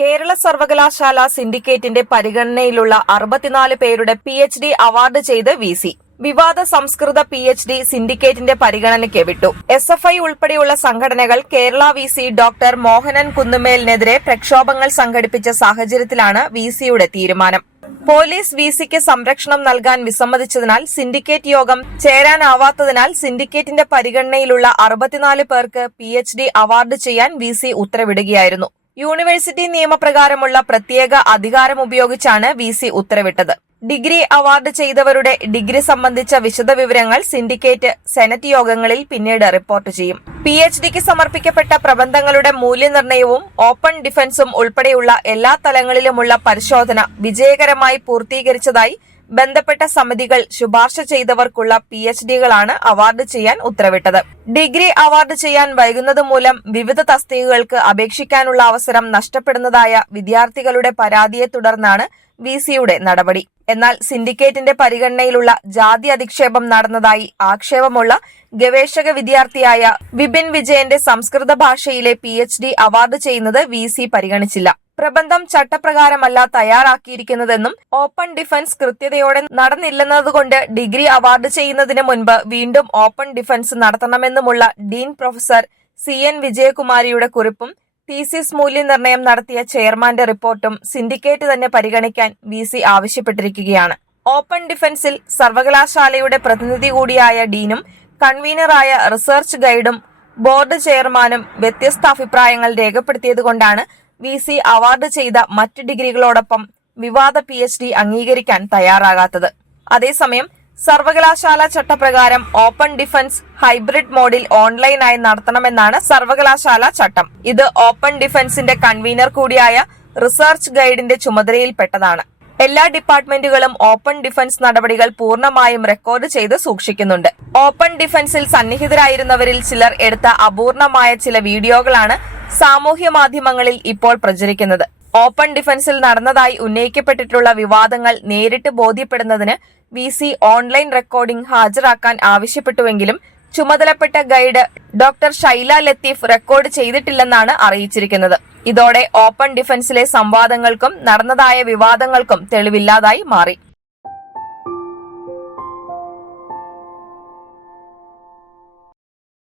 കേരള സർവകലാശാല സിൻഡിക്കേറ്റിന്റെ പരിഗണനയിലുള്ള അറുപത്തിനാല് പേരുടെ പി എച്ച് ഡി അവാർഡ് ചെയ്ത് വി സി വിവാദ സംസ്കൃത പി എച്ച് ഡി സിൻഡിക്കേറ്റിന്റെ പരിഗണനയ്ക്ക് വിട്ടു. എസ് എഫ് ഐ ഉൾപ്പെടെയുള്ള സംഘടനകൾ Kerala V C doctor Mohanan കുന്നുമേലിനെതിരെ പ്രക്ഷോഭങ്ങൾ സംഘടിപ്പിച്ച സാഹചര്യത്തിലാണ് വി സിയുടെ തീരുമാനം. പോലീസ് വി സിക്ക് സംരക്ഷണം നൽകാൻ വിസമ്മതിച്ചതിനാൽ സിൻഡിക്കേറ്റ് യോഗം ചേരാനാവാത്തതിനാൽ സിൻഡിക്കേറ്റിന്റെ പരിഗണനയിലുള്ള അറുപത്തിനാല് പേർക്ക് പി എച്ച് ഡി അവാർഡ് ചെയ്യാൻ വി സി ഉത്തരവിടുകയായിരുന്നു. യൂണിവേഴ്സിറ്റി നിയമപ്രകാരമുള്ള പ്രത്യേക അധികാരം ഉപയോഗിച്ചാണ് വി സി ഉത്തരവിട്ടത്. ഡിഗ്രി അവാർഡ് ചെയ്തവരുടെ ഡിഗ്രി സംബന്ധിച്ച വിശദവിവരങ്ങൾ സിൻഡിക്കേറ്റ് സെനറ്റ് യോഗങ്ങളിൽ പിന്നീട് റിപ്പോർട്ട് ചെയ്യും. പി എച്ച് ഡിക്ക് സമർപ്പിക്കപ്പെട്ട പ്രബന്ധങ്ങളുടെ മൂല്യനിർണയവും ഓപ്പൺ ഡിഫൻസും ഉൾപ്പെടെയുള്ള എല്ലാ തലങ്ങളിലുമുള്ള പരിശോധന വിജയകരമായി പൂർത്തീകരിച്ചതായി ബന്ധപ്പെട്ട സമിതികൾ ശുപാർശ ചെയ്തവർക്കുള്ള പി എച്ച് ഡികളാണ് അവാർഡ് ചെയ്യാൻ ഉത്തരവിട്ടത്. ഡിഗ്രി അവാർഡ് ചെയ്യാൻ വൈകുന്നത് മൂലം വിവിധ തസ്തികകൾക്ക് അപേക്ഷിക്കാനുള്ള അവസരം നഷ്ടപ്പെടുന്നതായ വിദ്യാർത്ഥികളുടെ പരാതിയെ തുടർന്നാണ് വി സിയുടെ നടപടി. എന്നാൽ സിൻഡിക്കേറ്റിന്റെ പരിഗണനയിലുള്ള ജാതി അധിക്ഷേപം നടന്നതായി ആക്ഷേപമുള്ള ഗവേഷക വിദ്യാർത്ഥിയായ വിപിൻ വിജയന്റെ സംസ്കൃത ഭാഷയിലെ പി അവാർഡ് ചെയ്യുന്നത് വി പരിഗണിച്ചില്ല. പ്രബന്ധം ചട്ടപ്രകാരമല്ല തയ്യാറാക്കിയിരിക്കുന്നതെന്നും ഓപ്പൺ ഡിഫൻസ് കൃത്യതയോടെ നടന്നില്ലെന്നതുകൊണ്ട് ഡിഗ്രി അവാർഡ് ചെയ്യുന്നതിന് മുൻപ് വീണ്ടും ഓപ്പൺ ഡിഫൻസ് നടത്തണമെന്നുമുള്ള ഡീൻ പ്രൊഫസർ സി എൻ വിജയകുമാരിയുടെ കുറിപ്പും തീസിസ് മൂല്യനിർണയം നടത്തിയ ചെയർമാന്റെ റിപ്പോർട്ടും സിൻഡിക്കേറ്റ് തന്നെ പരിഗണിക്കാൻ വി സി ആവശ്യപ്പെട്ടിരിക്കുകയാണ്. ഓപ്പൺ ഡിഫൻസിൽ സർവകലാശാലയുടെ പ്രതിനിധി കൂടിയായ ഡീനും കൺവീനറായ റിസർച്ച് ഗൈഡും ബോർഡ് ചെയർമാനും വ്യത്യസ്ത അഭിപ്രായങ്ങൾ രേഖപ്പെടുത്തിയതുകൊണ്ടാണ് വി സി അവാർഡ് ചെയ്ത മറ്റ് ഡിഗ്രികളോടൊപ്പം വിവാദ പി എച്ച് ഡി അംഗീകരിക്കാൻ തയ്യാറാകാത്തത്. അതേസമയം സർവകലാശാല ചട്ടപ്രകാരം ഓപ്പൺ ഡിഫൻസ് ഹൈബ്രിഡ് മോഡിൽ ഓൺലൈനായി നടത്തണമെന്നാണ് സർവകലാശാല ചട്ടം. ഇത് ഓപ്പൺ ഡിഫൻസിന്റെ കൺവീനർ കൂടിയായ റിസർച്ച് ഗൈഡിന്റെ ചുമതലയിൽപ്പെട്ടതാണ്. എല്ലാ ഡിപ്പാർട്ട്മെന്റുകളും ഓപ്പൺ ഡിഫൻസ് നടപടികൾ പൂർണമായും റെക്കോർഡ് ചെയ്ത് സൂക്ഷിക്കുന്നുണ്ട്. ഓപ്പൺ ഡിഫൻസിൽ സന്നിഹിതരായിരുന്നവരിൽ ചിലർ എടുത്ത അപൂർണമായ ചില വീഡിയോകളാണ് സാമൂഹ്യ മാധ്യമങ്ങളിൽ ഇപ്പോൾ പ്രചരിക്കുന്നത്. ഓപ്പൺ ഡിഫൻസിൽ നടന്നതായി ഉന്നയിക്കപ്പെട്ടിട്ടുള്ള വിവാദങ്ങൾ നേരിട്ട് ബോധ്യപ്പെടുന്നതിന് വി സി ഓൺലൈൻ റെക്കോർഡിംഗ് ഹാജരാക്കാൻ ആവശ്യപ്പെട്ടുവെങ്കിലും ചുമതലപ്പെട്ട guide doctor Shaila Latheef record ചെയ്തിട്ടില്ലെന്നാണ് അറിയിച്ചിരിക്കുന്നത്. ഇതോടെ ഓപ്പൺ ഡിഫൻസിലെ സംവാദങ്ങൾക്കും നടന്നതായ വിവാദങ്ങൾക്കും തെളിവില്ലാതായി മാറി.